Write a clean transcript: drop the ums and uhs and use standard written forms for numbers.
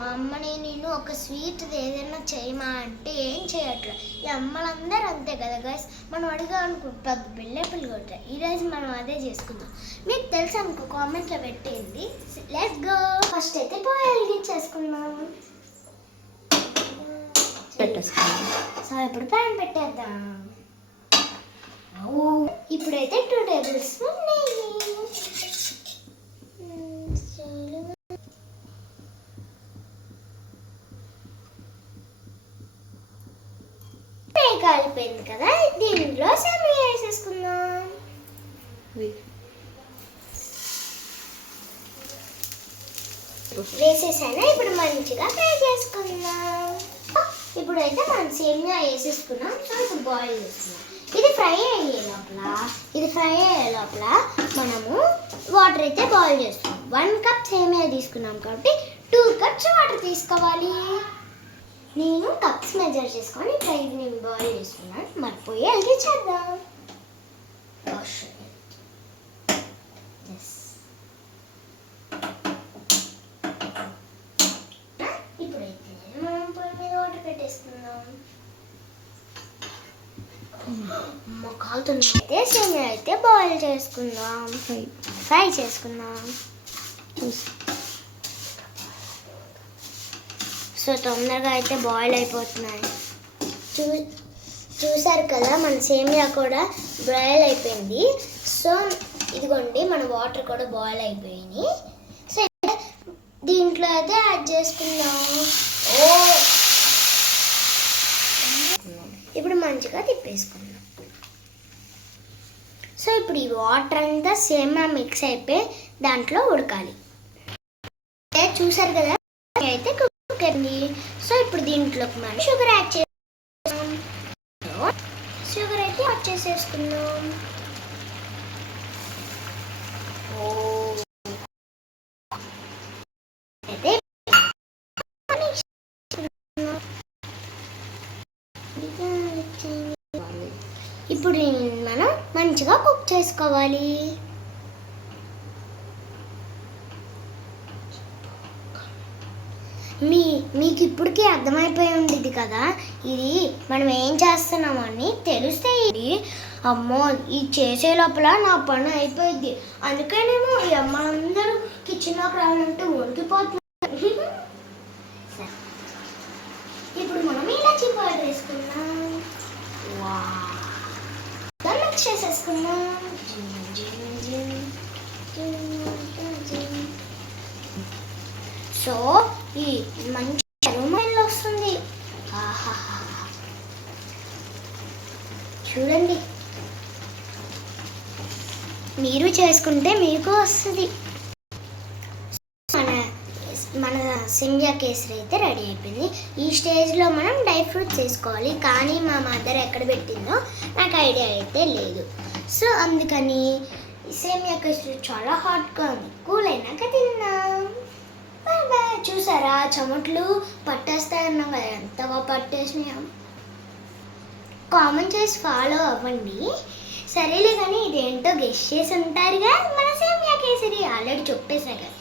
మా అమ్మని నేను ఒక స్వీట్ ఏదైనా చేయమా అంటే ఏం చేయట్లే. ఈ అమ్మలందరూ అంతే కదా గైస్. మనం అడిగా అనుకుంటా బిల్లెపిల్లి కొట్టారు. ఈరోజు మనం అదే చేసుకుందాం. మీకు తెలుసు అనుకో కామెంట్లో పెట్టేయండి. Let's go. ఫస్ట్ అయితే పోయి చేసుకుందాం. సో ఇప్పుడు ప్యాన్ పెట్టేద్దాం. ఇప్పుడైతే 2 టేబుల్ స్పూన్ నెయ్యి. కలిపోయింది కదా, దీంట్లో సేమియా వేసేసుకుందాం. వేసేసాను. ఇప్పుడు మంచిగా ఫ్రై చేసుకుందాం. ఇప్పుడైతే మనం సేమియా వేసేసుకున్నాం. సో ఇప్పుడు బాయిల్ చేసుకున్నాం. ఇది ఫ్రై అయ్యే లోపల మనము వాటర్ అయితే బాయిల్ చేస్తున్నాం. 1 కప్ సేమియా తీసుకున్నాం కాబట్టి 2 కప్స్ వాటర్ తీసుకోవాలి. నేను కప్స్ మెజర్ చేసుకొని ఫ్రైడ్ నేను బాయిల్ చేసుకున్నాను. మర్చిపోయి వెలిగించేద్దాం. ఇప్పుడైతే మనం పొయ్యి మీద వాటర్ పెట్టేసుకుందాం. కాలుతుంది. సేమియా అయితే బాయిల్ చేసుకుందాం, ఫ్రై చేసుకుందాం. సో తొందరగా అయితే బాయిల్ అయిపోతున్నాయి. చూసారు కదా మన సేమియా కూడా బాయిల్ అయిపోయింది. సో ఇదిగోండి మన వాటర్ కూడా బాయిల్ అయిపోయింది. సో దీంట్లో అయితే యాడ్ చేసుకుందాం. ఇప్పుడు మంచిగా తిప్పేసుకుందాం. సో ఇప్పుడు ఈ వాటర్ అంతా సేమియా మిక్స్ అయిపోయి దాంట్లో ఉడకాలి. చూసారు కదా అయితే సో ఇప్పుడు దీంట్లోకి మనం షుగర్ యాడ్ చేస్తాం. షుగర్ అయితే యాడ్ చేసేసుకుందాం. అయితే ఇప్పుడు మనం మంచిగా కుక్ చేసుకోవాలి. మీకు ఇప్పటికీ అర్థమైపోయి ఉండేది కదా ఇది మనం ఏం చేస్తున్నామని. తెలిస్తే ఇది అమ్మో ఇది చేసే లోపల నా పని అయిపోయింది. అందుకనేమో ఈ అమ్మందరూ కిచెన్లోకి రావాలంటే వణికిపోతున్నారు. ఇప్పుడు మనం ఇలాచీ పౌడర్ వేసుకున్నాం. మిక్స్ చేసేసుకున్నాం. సో ఈ మంచి అరోమాలో వస్తుంది. చూడండి, మీరు చేసుకుంటే మీకు వస్తుంది. మన సేమియా కేసరి అయితే రెడీ అయిపోయింది. ఈ స్టేజ్లో మనం డ్రై ఫ్రూట్స్ వేసుకోవాలి. కానీ మా మదర్ ఎక్కడ పెట్టిందో నాకు ఐడియా అయితే లేదు. సో అందుకని సేమియా కేసరి చాలా హాట్గా ఉంది. కూల్ అయినాక తిన్నాం. చూసారా చెమట్లు పట్టేస్తాయన్నా కదా, ఎంతగా పట్టేసినాయా. కామెంట్ చేసి ఫాలో అవ్వండి. సరేలే కానీ ఇదేంటో గెస్ట్ చేసి ఉంటారుగా. మన సేమియా కేసరి ఆల్రెడీ చెప్పేసా కదా.